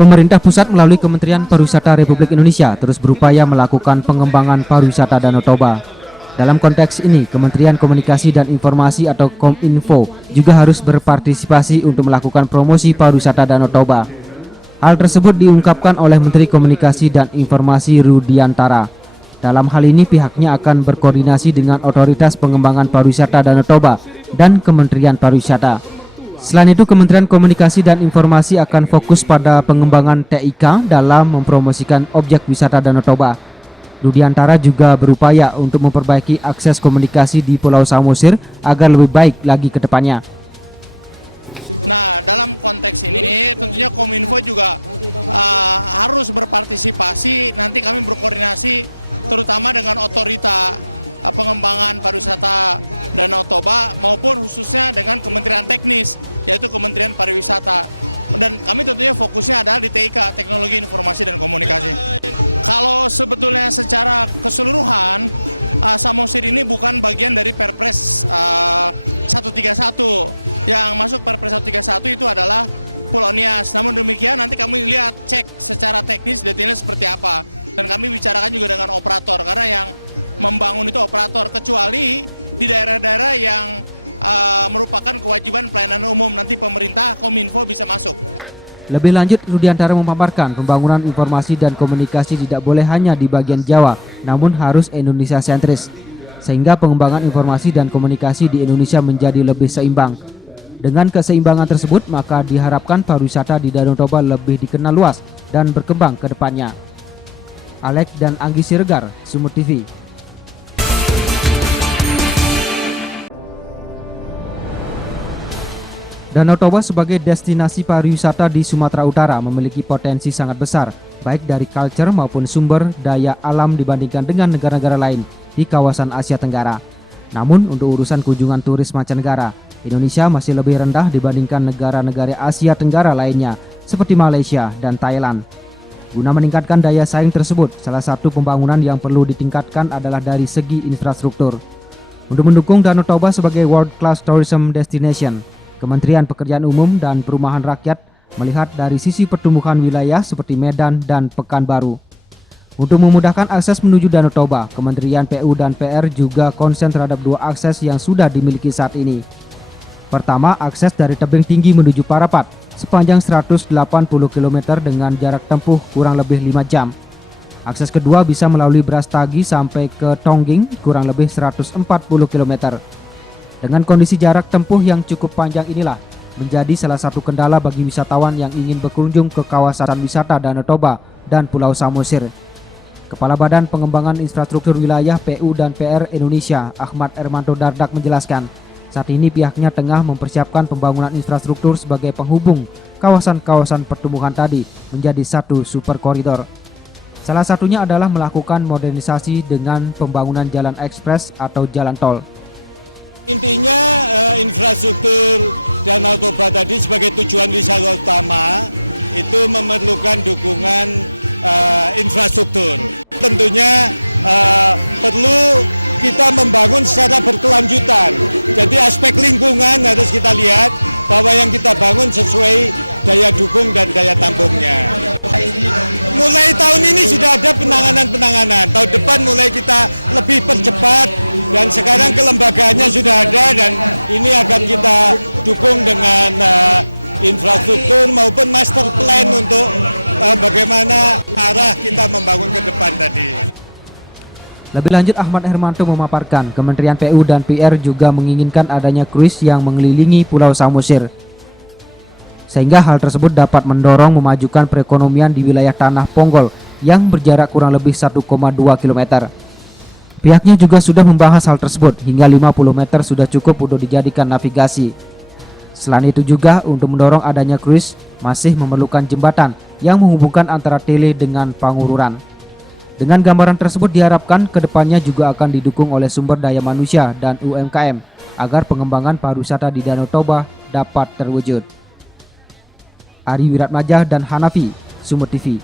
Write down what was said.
Pemerintah pusat melalui Kementerian Pariwisata Republik Indonesia terus berupaya melakukan pengembangan pariwisata Danau Toba. Dalam konteks ini, Kementerian Komunikasi dan Informasi atau Kominfo juga harus berpartisipasi untuk melakukan promosi pariwisata Danau Toba. Hal tersebut diungkapkan oleh Menteri Komunikasi dan Informasi Rudiantara. Dalam hal ini pihaknya akan berkoordinasi dengan Otoritas Pengembangan Pariwisata Danau Toba dan Kementerian Pariwisata. Selain itu, Kementerian Komunikasi dan Informasi akan fokus pada pengembangan TIK dalam mempromosikan objek wisata Danau Toba. Rudiantara juga berupaya untuk memperbaiki akses komunikasi di Pulau Samosir agar lebih baik lagi ke depannya. Nah, dalam konteks ini tentunya Kominfo juga harus berpartisipasi. Nanti kami berkoordinasi terutama dengan otorita pengembangan pariwisata Danau Toba maupun khususnya dengan Kementerian Teknis, yaitu Kementerian Pariwisata. Dan kami tentunya fokusnya adalah di TIK, Teknologi Informasi dan Komunikasi. Kalau sebetulnya secara keseluruhan, Samosir ini bukan bagian dari Perpres 131. Yang masuk Perpres 131 itu adalah Pulau Nias. Namun demikian nanti kami lihat, cek secara teknis detailnya seperti apa. Dan kami bicarakan juga dengan operator, karena yang membangun itu operator, kecuali di daerah-daerah yang merupakan kewajiban pelayanan umum, nanti pemerintah Kominfo bisa masuk. Lebih lanjut, Rudiantara memaparkan pembangunan informasi dan komunikasi tidak boleh hanya di bagian Jawa, namun harus Indonesia sentris, sehingga pengembangan informasi dan komunikasi di Indonesia menjadi lebih seimbang. Dengan keseimbangan tersebut, maka diharapkan pariwisata di Danau Toba lebih dikenal luas dan berkembang ke depannya. Alex dan Anggi Siregar, Sumut TV. Danau Toba sebagai destinasi pariwisata di Sumatera Utara memiliki potensi sangat besar, baik dari culture maupun sumber daya alam dibandingkan dengan negara-negara lain di kawasan Asia Tenggara. Namun untuk urusan kunjungan turis mancanegara, Indonesia masih lebih rendah dibandingkan negara-negara Asia Tenggara lainnya seperti Malaysia dan Thailand. Guna meningkatkan daya saing tersebut, salah satu pembangunan yang perlu ditingkatkan adalah dari segi infrastruktur. Untuk mendukung Danau Toba sebagai World Class Tourism Destination, Kementerian Pekerjaan Umum dan Perumahan Rakyat melihat dari sisi pertumbuhan wilayah seperti Medan dan Pekanbaru. Untuk memudahkan akses menuju Danau Toba, Kementerian PU dan PR juga konsen terhadap dua akses yang sudah dimiliki saat ini. Pertama, akses dari tebing tinggi menuju Parapat sepanjang 180 km dengan jarak tempuh kurang lebih 5 jam. Akses kedua bisa melalui Brastagi sampai ke Tongging kurang lebih 140 km. Dengan kondisi jarak tempuh yang cukup panjang inilah menjadi salah satu kendala bagi wisatawan yang ingin berkunjung ke kawasan wisata Danau Toba dan Pulau Samosir. Kepala Badan Pengembangan Infrastruktur Wilayah PU dan PR Indonesia, Ahmad Hermanto Dardak menjelaskan, saat ini pihaknya tengah mempersiapkan pembangunan infrastruktur sebagai penghubung kawasan-kawasan pertumbuhan tadi menjadi satu super koridor. Salah satunya adalah melakukan modernisasi dengan pembangunan jalan ekspres atau jalan tol. Intinya infrastruktur Danau Toba tadi sebagai tujuan wisata utama itu memerlukan dukungan infrastruktur. Tentunya perlu kita membangun secara berkelanjutan. Jadi aspek lingkungan harus kita lihat bahwa yang kita bangun sesuai daya dukung dan daya tampungnya. Mulai tahun ini sudah ada penanganan. Tahun depan mulai kita lebih percepat dan sekarang kelembagaannya sudah ada dan ini akan kita dukung dengan infrastruktur maupun master plan untuk bagaimana arah kita membangun ke depan tadi. Lebih lanjut, Ahmad Hermanto memaparkan Kementerian PU dan PR juga menginginkan adanya kruis yang mengelilingi Pulau Samosir, sehingga hal tersebut dapat mendorong memajukan perekonomian di wilayah Tanah Ponggol yang berjarak kurang lebih 1,2 km. Pihaknya juga sudah membahas hal tersebut, hingga 50 meter sudah cukup untuk dijadikan navigasi. Selain itu juga untuk mendorong adanya kruis masih memerlukan jembatan yang menghubungkan antara Tele dengan Pangururan. Dengan gambaran tersebut diharapkan kedepannya juga akan didukung oleh sumber daya manusia dan UMKM agar pengembangan pariwisata di Danau Toba dapat terwujud. Ari Wiratmajah dan Hanafi, Sumut TV.